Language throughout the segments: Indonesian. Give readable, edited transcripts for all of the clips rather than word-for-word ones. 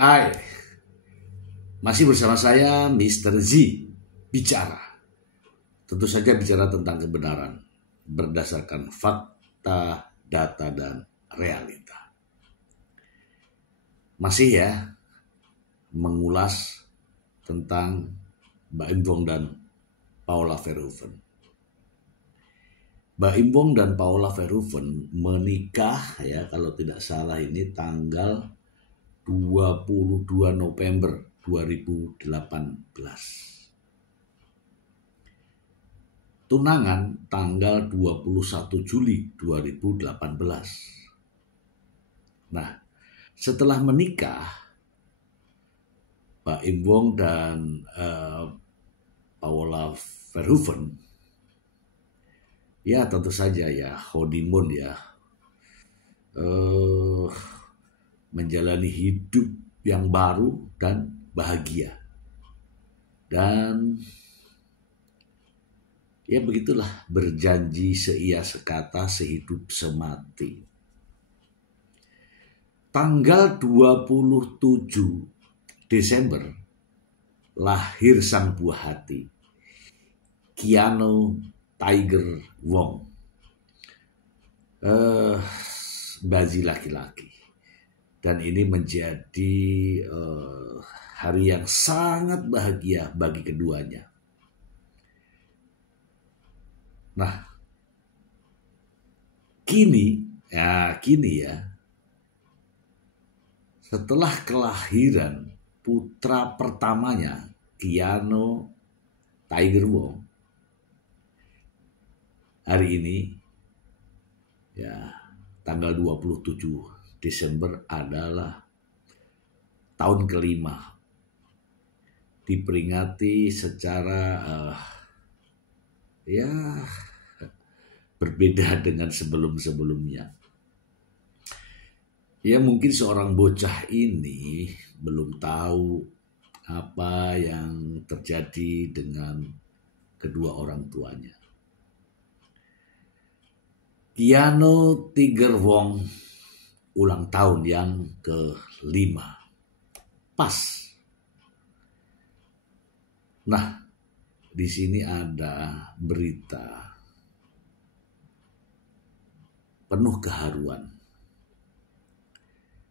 Hai, masih bersama saya Mr. Z bicara. Tentu saja bicara tentang kebenaran berdasarkan fakta, data, dan realita. Masih ya mengulas tentang Mbak Im Wong dan Paula Verhoeven. Mbak Im Wong dan Paula Verhoeven menikah ya kalau tidak salah ini tanggal 22 November 2018. Tunangan tanggal 21 Juli 2018. Nah, setelah menikah, Mbak Im Wong dan Paula Verhoeven, ya tentu saja ya honeymoon ya, menjalani hidup yang baru dan bahagia. Dan ya begitulah, berjanji seia sekata sehidup semati. Tanggal 27 Desember lahir sang buah hati, Keanu Tiger Wong, bayi laki-laki. Dan ini menjadi hari yang sangat bahagia bagi keduanya. Nah, kini ya, setelah kelahiran putra pertamanya, Keanu Tiger Wong, hari ini ya tanggal 27 Desember adalah tahun kelima diperingati secara ya berbeda dengan sebelum-sebelumnya. Ya mungkin seorang bocah ini belum tahu apa yang terjadi dengan kedua orang tuanya. Keanu Tiger Wong ulang tahun yang ke-5. Pas. Nah, di sini ada berita penuh keharuan.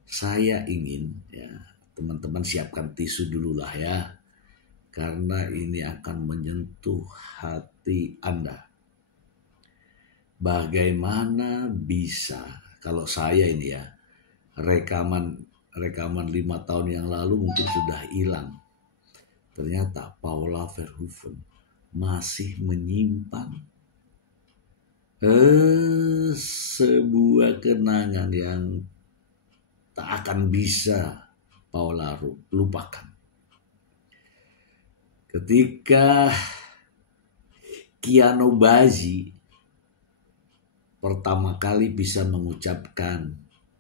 Saya ingin ya, teman-teman siapkan tisu dulu lah ya, karena ini akan menyentuh hati Anda. Bagaimana bisa, kalau saya ini ya, rekaman 5 tahun yang lalu mungkin sudah hilang. Ternyata Paula Verhoeven masih menyimpan sebuah kenangan yang tak akan bisa Paula lupakan. Ketika Keanu bayi pertama kali bisa mengucapkan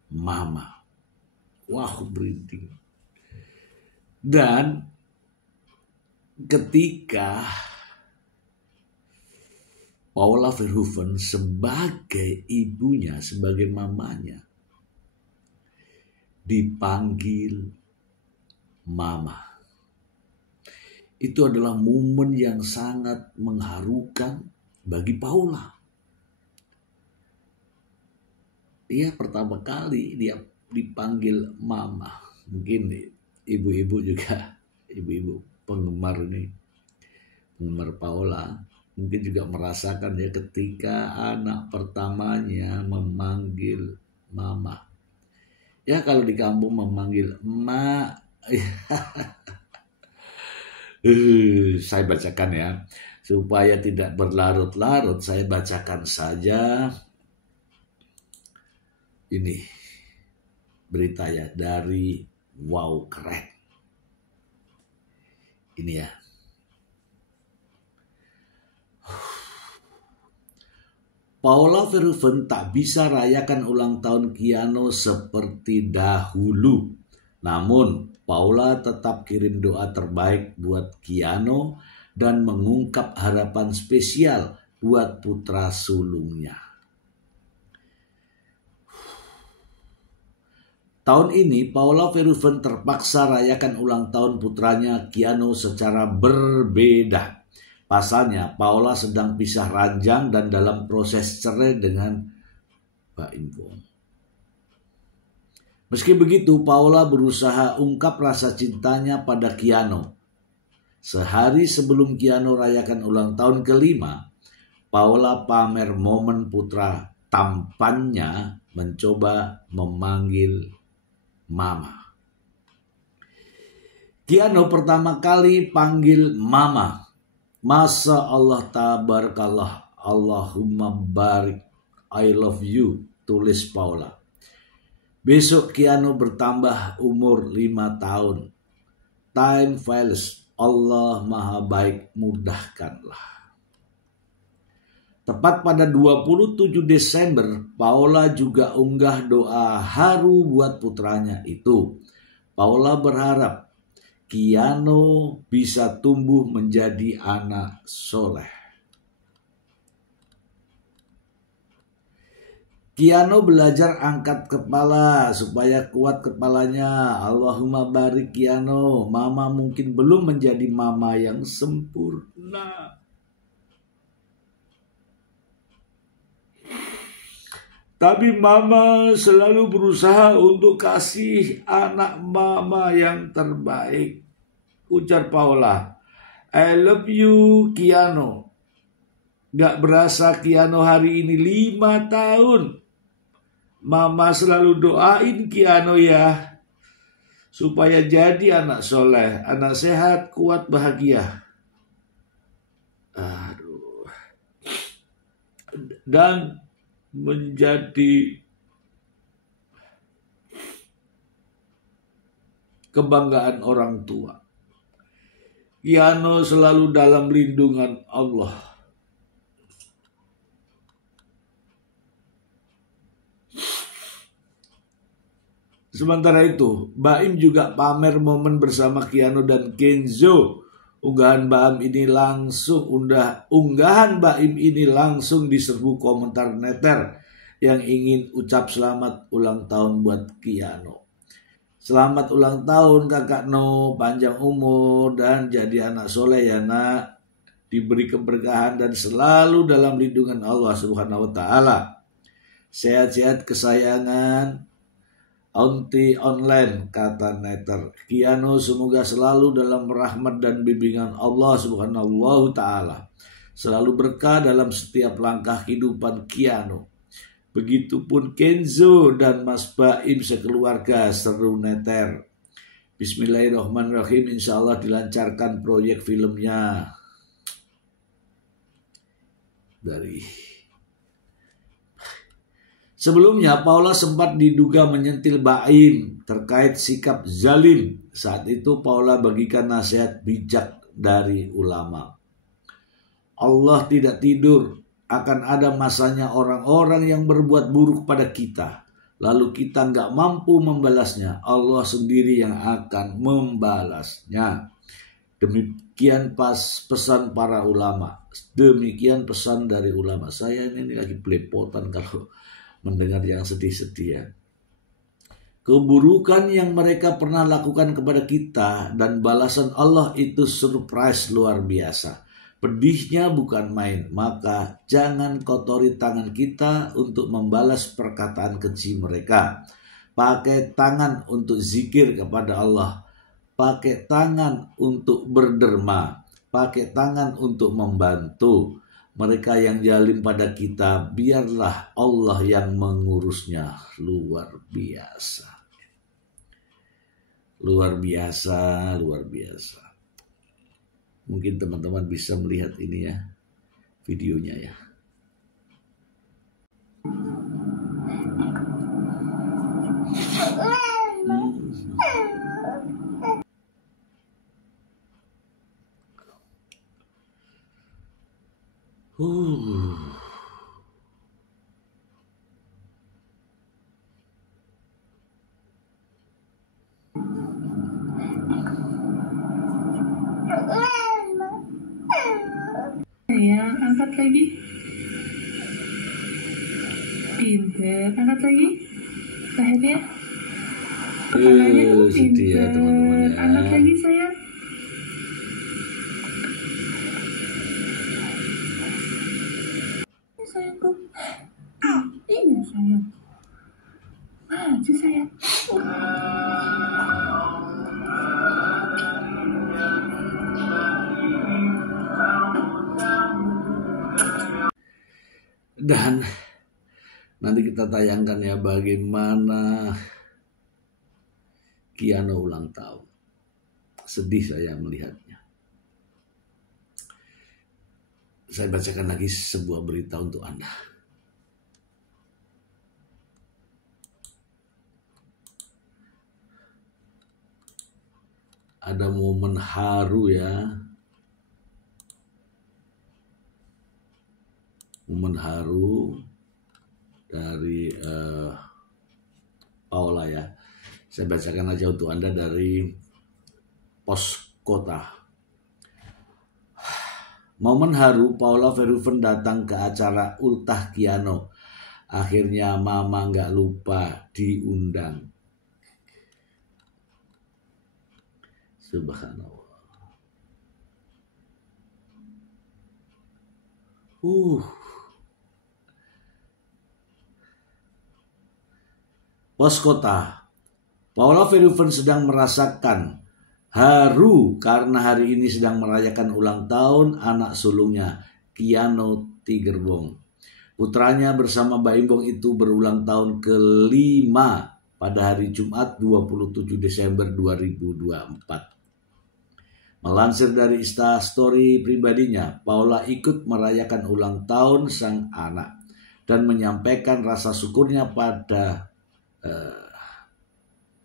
mama. Wah, merinding. Dan ketika Paula Verhoeven sebagai ibunya, sebagai mamanya, dipanggil mama. Itu adalah momen yang sangat mengharukan bagi Paula. Dia pertama kali dia dipanggil mama. Mungkin ibu-ibu juga, ibu-ibu penggemar Paula, mungkin juga merasakan ya ketika anak pertamanya memanggil mama. Ya kalau di kampung memanggil emak. Saya bacakan ya, supaya tidak berlarut-larut, saya bacakan saja ini berita ya dari Wow Keren. Ini ya. Paula Verhoeven tak bisa rayakan ulang tahun Keanu seperti dahulu. Namun Paula tetap kirim doa terbaik buat Keanu dan mengungkap harapan spesial buat putra sulungnya. Tahun ini Paula Verhoeven terpaksa rayakan ulang tahun putranya Keanu secara berbeda. Pasalnya Paula sedang pisah ranjang dan dalam proses cerai dengan Baim Wong. Meski begitu, Paula berusaha ungkap rasa cintanya pada Keanu. Sehari sebelum Keanu rayakan ulang tahun kelima, Paula pamer momen putra tampannya mencoba memanggil Mama. Keanu pertama kali panggil Mama. Masya Allah, tabarakallah, Allahumma barik, I love you, tulis Paula. Besok Keanu bertambah umur 5 tahun. Time flies, Allah maha baik, mudahkanlah. Tepat pada 27 Desember, Paula juga unggah doa haru buat putranya itu. Paula berharap Keanu bisa tumbuh menjadi anak soleh. Keanu belajar angkat kepala supaya kuat kepalanya. Allahumma barik Keanu. Mama mungkin belum menjadi mama yang sempurna. Tapi mama selalu berusaha untuk kasih anak mama yang terbaik. Ujar Paula. I love you Keanu. Gak berasa Keanu hari ini 5 tahun. Mama selalu doain Keanu ya. Supaya jadi anak soleh, anak sehat, kuat, bahagia. Aduh. Dan menjadi kebanggaan orang tua. Keanu selalu dalam lindungan Allah. Sementara itu, Baim juga pamer momen bersama Keanu dan Kenzo. Unggahan Baim ini langsung diserbu komentar netter yang ingin ucap selamat ulang tahun buat Keanu. Selamat ulang tahun kakak No, panjang umur dan jadi anak soleh ya nak. Diberi keberkahan dan selalu dalam lindungan Allah Subhanahu wa taala. Sehat-sehat kesayangan. Auntie online, kata netter. Keanu semoga selalu dalam rahmat dan bimbingan Allah Subhanahu wa taala. Selalu berkah dalam setiap langkah kehidupan Keanu. Begitupun Kenzo dan Mas Baim sekeluarga, seru netter. Bismillahirrahmanirrahim, insyaallah dilancarkan proyek filmnya. Sebelumnya Paula sempat diduga menyentil Baim terkait sikap zalim. Saat itu Paula bagikan nasihat bijak dari ulama. Allah tidak tidur, akan ada masanya orang-orang yang berbuat buruk pada kita. Lalu kita nggak mampu membalasnya, Allah sendiri yang akan membalasnya. Demikian pesan para ulama. Demikian pesan dari ulama. Saya ini lagi belepotan kalau mendengar yang sedih-sedih ya. Keburukan yang mereka pernah lakukan kepada kita dan balasan Allah itu surprise luar biasa. Pedihnya bukan main, maka jangan kotori tangan kita untuk membalas perkataan keji mereka. Pakai tangan untuk zikir kepada Allah. Pakai tangan untuk berderma. Pakai tangan untuk membantu. Mereka yang zalim pada kita, biarlah Allah yang mengurusnya. Luar biasa. Luar biasa, luar biasa. Mungkin teman-teman bisa melihat ini ya, videonya ya. Ya, angkat lagi. Pinter, angkat lagi. Lehernya. Tetangganya tuh Sedih ya teman-teman pinter. Angkat ya. lagi sayang. Sayangku. Iya sayang. Maju sayang. Dan nanti kita tayangkan ya bagaimana Kiano ulang tahun. Sedih saya melihatnya. Saya bacakan lagi sebuah berita untuk Anda. Ada momen haru ya. Momen haru dari Paula ya. Saya bacakan aja untuk Anda dari Pos Kota. Momen haru Paula Verhoeven datang ke acara ultah Kiano. Akhirnya mama nggak lupa diundang. Subhanallah. Pos Kota. Paula Verhoeven sedang merasakan haru karena hari ini sedang merayakan ulang tahun anak sulungnya, Kiano Tigerbong. Putranya bersama Baimbong itu berulang tahun ke-5 pada hari Jumat 27 Desember 2024. Melansir dari Instastory pribadinya, Paula ikut merayakan ulang tahun sang anak dan menyampaikan rasa syukurnya pada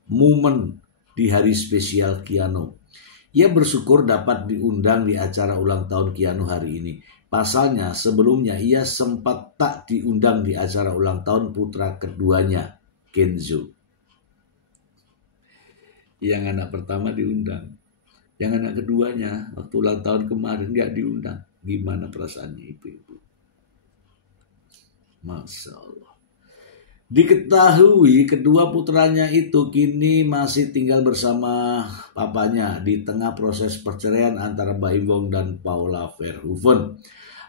momen di hari spesial Kiano. Ia bersyukur dapat diundang di acara ulang tahun Kiano hari ini. Pasalnya sebelumnya ia sempat tak diundang di acara ulang tahun putra keduanya, Kenzo. Yang anak pertama diundang. Yang anak keduanya waktu ulang tahun kemarin gak diundang. Gimana perasaannya ibu-ibu? Masya Allah. Diketahui kedua putranya itu kini masih tinggal bersama papanya di tengah proses perceraian antara Baimbong dan Paula Verhoeven.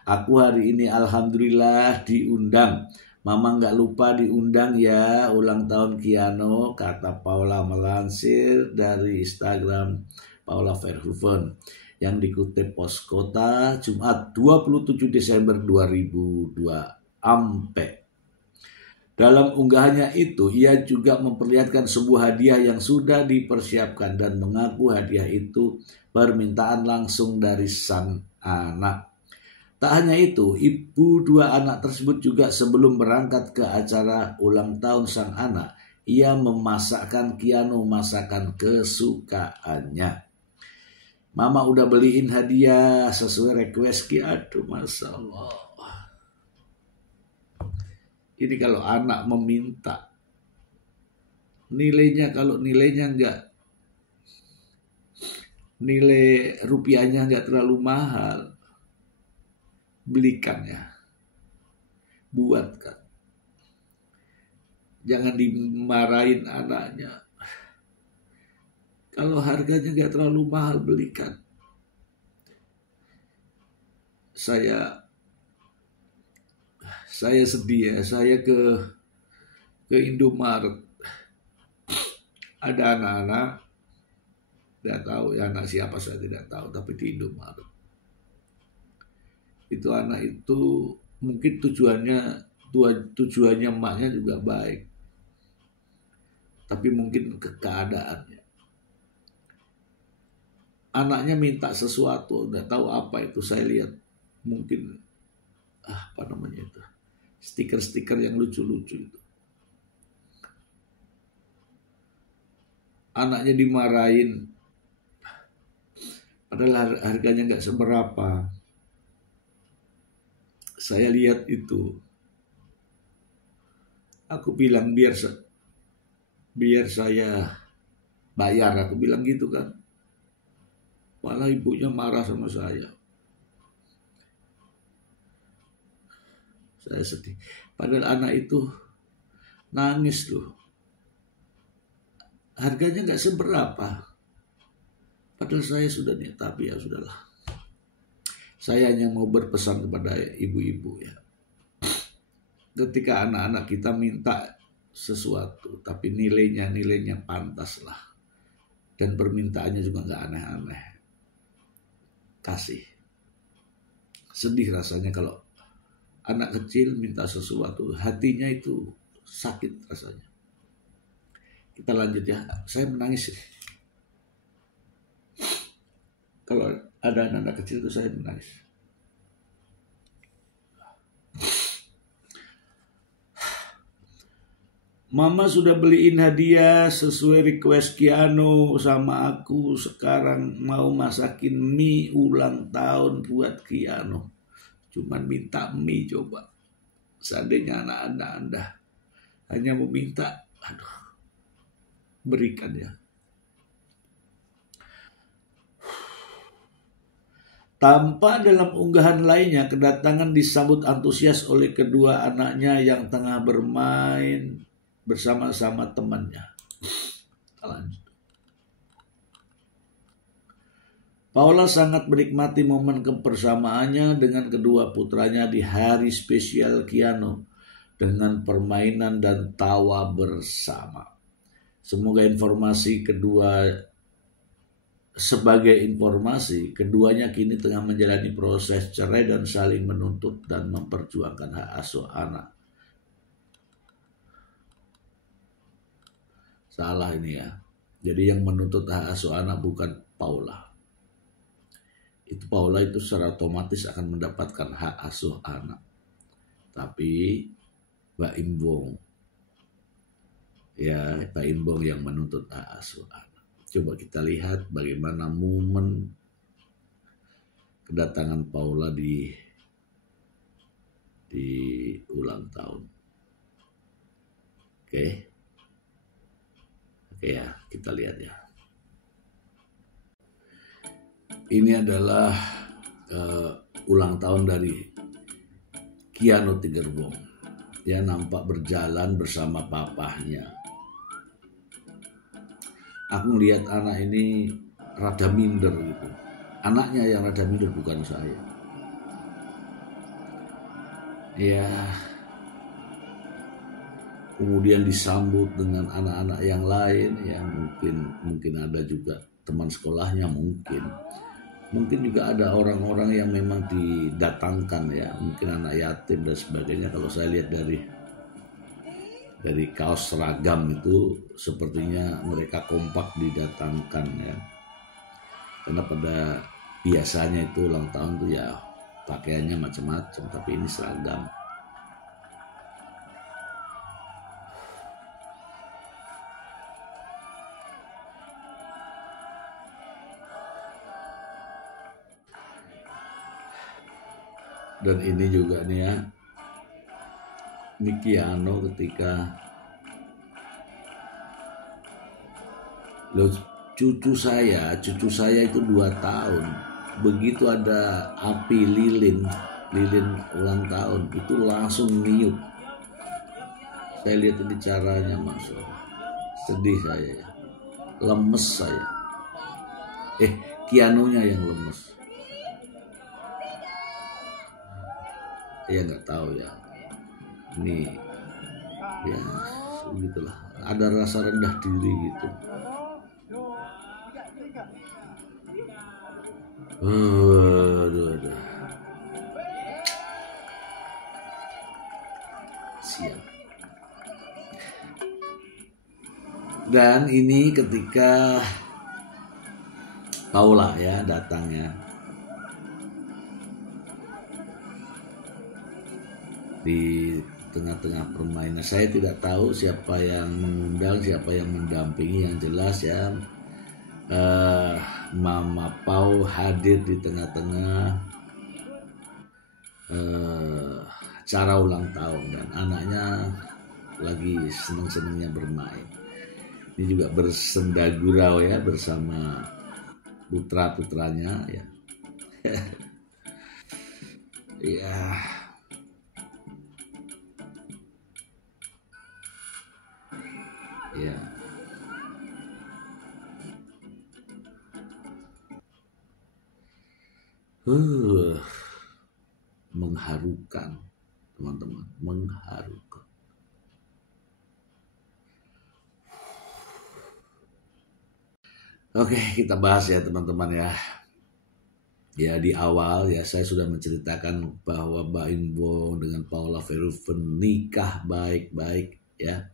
Aku hari ini alhamdulillah diundang. Mama gak lupa diundang ya ulang tahun Kiano, kata Paula melansir dari Instagram Paula Verhoeven yang dikutip Pos Kota Jumat 27 Desember 2024. Dalam unggahannya itu, ia juga memperlihatkan sebuah hadiah yang sudah dipersiapkan dan mengaku hadiah itu permintaan langsung dari sang anak. Tak hanya itu, ibu dua anak tersebut juga sebelum berangkat ke acara ulang tahun sang anak, ia memasakkan Kiano masakan kesukaannya. Mama udah beliin hadiah sesuai request Ki. Aduh, Masya Allah. Ini kalau anak meminta, kalau nilainya enggak, nilai rupiahnya enggak terlalu mahal, belikan ya, buatkan. Jangan dimarahin anaknya. Kalau harganya enggak terlalu mahal, belikan. Saya sedih ya, saya ke Indomaret. Ada anak-anak, tidak tahu ya anak siapa saya tidak tahu, tapi di Indomaret. Itu anak itu mungkin tujuannya emaknya juga baik. Tapi mungkin keadaannya. Anaknya minta sesuatu, tidak tahu apa itu, saya lihat mungkin apa namanya itu, stiker-stiker yang lucu-lucu itu. Anaknya dimarahin, padahal harganya nggak seberapa. Saya lihat itu, aku bilang biar saya bayar, aku bilang gitu kan. Malah ibunya marah sama saya. Saya sedih. Padahal anak itu nangis loh. harganya nggak seberapa. Padahal saya sudah niat, tapi ya sudahlah. Saya hanya mau berpesan kepada ibu-ibu ya. Ketika anak-anak kita minta sesuatu, tapi nilainya pantas lah. Dan permintaannya juga nggak aneh-aneh. Kasih. Sedih rasanya kalau anak kecil minta sesuatu, hatinya itu sakit rasanya. Kita lanjut ya, saya menangis sih. Kalau ada anak kecil itu saya menangis. Mama sudah beliin hadiah sesuai request Keanu sama aku. Sekarang mau masakin mie ulang tahun buat Keanu. Cuman minta mie coba. Seandainya anak-anak Anda hanya meminta, berikan ya. Tampak dalam unggahan lainnya, kedatangan disambut antusias oleh kedua anaknya yang tengah bermain bersama-sama temannya. Lanjut. Paula sangat menikmati momen kebersamaannya dengan kedua putranya di hari spesial Keanu dengan permainan dan tawa bersama. Sebagai informasi, keduanya kini tengah menjalani proses cerai dan saling menuntut dan memperjuangkan hak asuh anak. Salah ini ya. Jadi yang menuntut hak asuh anak bukan Paula. Paula itu secara otomatis akan mendapatkan hak asuh anak. Tapi Mbak Imbong, ya Pak Imbong yang menuntut hak asuh anak. Coba kita lihat bagaimana momen kedatangan Paula di ulang tahun. Oke ya, kita lihat ya. Ini adalah ulang tahun dari Keanu Tigerbong. Dia nampak berjalan bersama papahnya. Aku melihat anak ini rada minder gitu. Anaknya yang rada minder, bukan saya. Ya. Kemudian disambut dengan anak-anak yang lain yang mungkin ada juga teman sekolahnya mungkin juga ada orang-orang yang memang didatangkan ya, mungkin anak yatim dan sebagainya. Kalau saya lihat dari kaos seragam itu sepertinya mereka kompak didatangkan ya, karena pada biasanya itu ulang tahun tuh ya pakaiannya macam-macam, tapi ini seragam. Dan ini juga nih ya, ini Keanu ketika cucu saya itu 2 tahun, begitu ada api lilin ulang tahun itu langsung niup. Saya lihat ini caranya, Mas, sedih saya ya, lemes saya. Keanunya yang lemes. Ya nggak tahu ya, ini ya begitulah, ada rasa rendah diri gitu. Aduh. Siap. Dan ini ketika Paula ya datangnya di tengah-tengah permainan. Saya tidak tahu siapa yang mengundang, siapa yang mendampingi. Yang jelas ya, Mama Pau hadir di tengah-tengah acara ulang tahun dan anaknya lagi seneng-senengnya bermain. Ini juga bersenda gurau ya bersama putra-putranya ya. Ya. Ya. Mengharukan, teman-teman, mengharukan. Oke, kita bahas ya teman-teman ya. Ya di awal ya saya sudah menceritakan bahwa Mbak Imbo dengan Paula Verhoeven nikah baik-baik ya.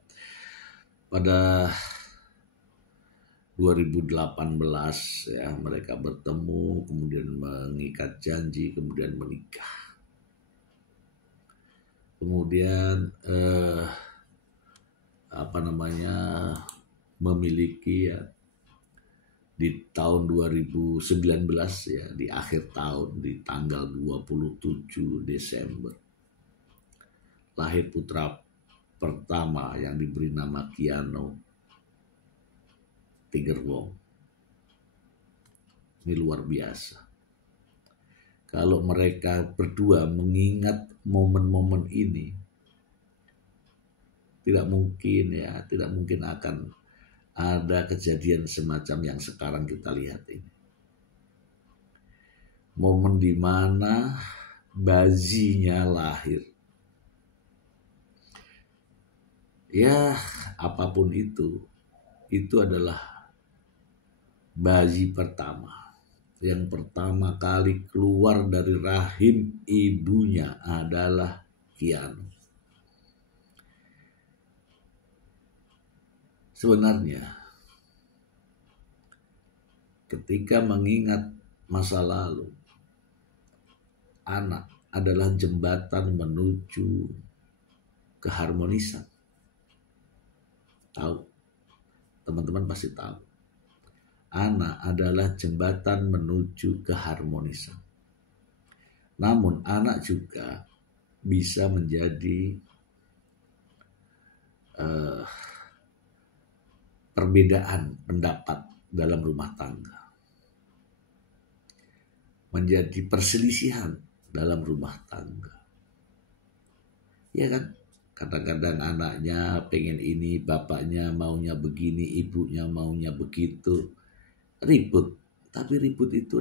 Pada 2018 ya mereka bertemu, kemudian mengikat janji, kemudian menikah. Kemudian memiliki ya di tahun 2019 ya, di akhir tahun, di tanggal 27 Desember lahir putra pertama yang diberi nama Keanu Tiger Wong. Ini luar biasa. Kalau mereka berdua mengingat momen-momen ini, tidak mungkin akan ada kejadian semacam yang sekarang kita lihat ini. Momen di mana bayinya lahir. Ya, apapun itu adalah bayi pertama. Yang pertama kali keluar dari rahim ibunya adalah Keanu. Sebenarnya ketika mengingat masa lalu, anak adalah jembatan menuju keharmonisan. Tahu, teman-teman pasti tahu. Anak adalah jembatan menuju keharmonisan. Namun anak juga bisa menjadi perbedaan pendapat dalam rumah tangga. Menjadi perselisihan dalam rumah tangga. Ya kan? Kadang-kadang anaknya pengen ini, bapaknya maunya begini, ibunya maunya begitu. Ribut. Tapi ribut itu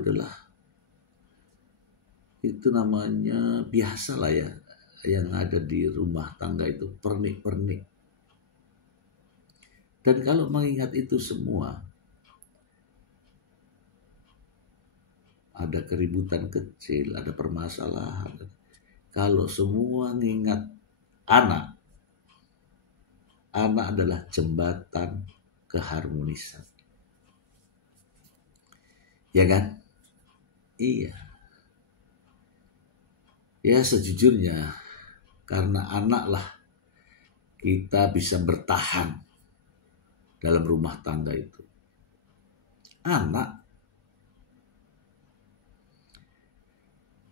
namanya biasa lah ya. Yang ada di rumah tangga itu pernik-pernik. Dan kalau mengingat itu semua, ada keributan kecil, ada permasalahan. Kalau semua mengingat anak adalah jembatan keharmonisan. Ya kan? Iya. Ya sejujurnya, karena anaklah kita bisa bertahan dalam rumah tangga itu. Anak.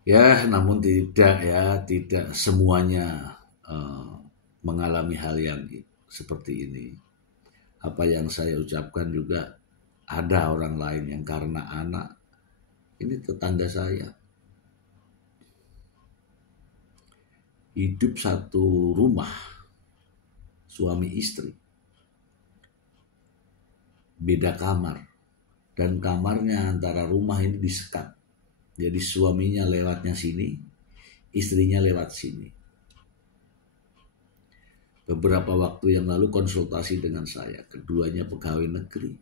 Ya, namun tidak semuanya mengalami hal yang seperti ini. Apa yang saya ucapkan juga ada orang lain yang karena anak. Ini tetangga saya. Hidup satu rumah, suami istri. Beda kamar, dan kamarnya antara rumah ini disekat. Jadi suaminya lewatnya sini, istrinya lewat sini. Beberapa waktu yang lalu konsultasi dengan saya, keduanya pegawai negeri.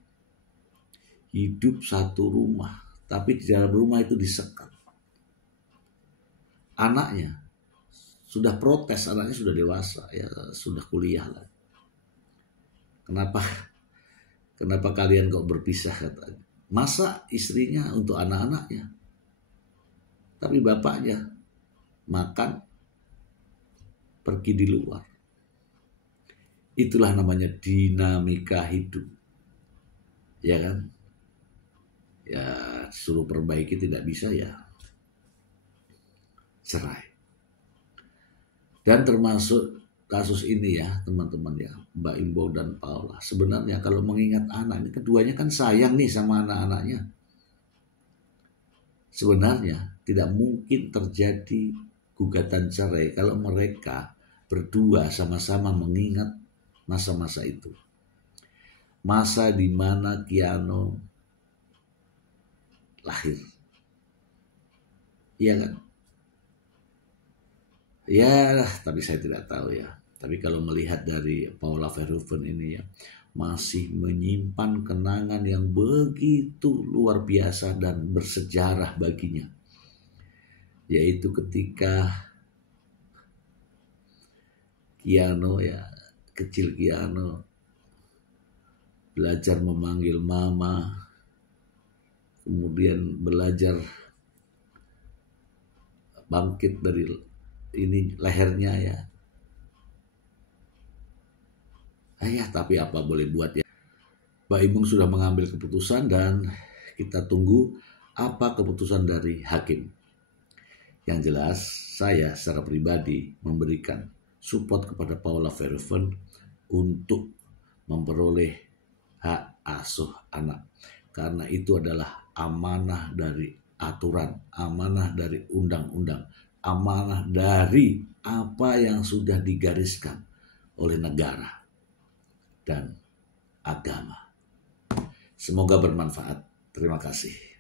Hidup satu rumah, tapi di dalam rumah itu disekat. Anaknya sudah protes, anaknya sudah dewasa, ya sudah kuliah lah. Kenapa kalian kok berpisah, katanya. Masa istrinya untuk anak-anaknya, tapi bapaknya makan pergi di luar. Itulah namanya dinamika hidup. Ya kan? Ya suruh perbaiki tidak bisa, ya cerai. Dan termasuk kasus ini ya teman-teman ya, Mbak Imbo dan Paula. Sebenarnya kalau mengingat anak ini, keduanya kan sayang nih sama anak-anaknya. Sebenarnya tidak mungkin terjadi gugatan cerai kalau mereka berdua sama-sama mengingat masa-masa itu. Masa di mana Keanu lahir. Iya kan? Ya, tapi saya tidak tahu ya. Tapi kalau melihat dari Paula Verhoeven ini ya, masih menyimpan kenangan yang begitu luar biasa dan bersejarah baginya. Yaitu ketika Keanu ya, kecil Keanu belajar memanggil mama, kemudian belajar bangkit dari ini lehernya ya. Tapi apa boleh buat ya. Mbak Imung sudah mengambil keputusan dan kita tunggu apa keputusan dari hakim. Yang jelas saya secara pribadi memberikan support kepada Paula Verhoeven untuk memperoleh hak asuh anak. Karena itu adalah amanah dari aturan, amanah dari undang-undang, amanah dari apa yang sudah digariskan oleh negara dan agama. Semoga bermanfaat. Terima kasih.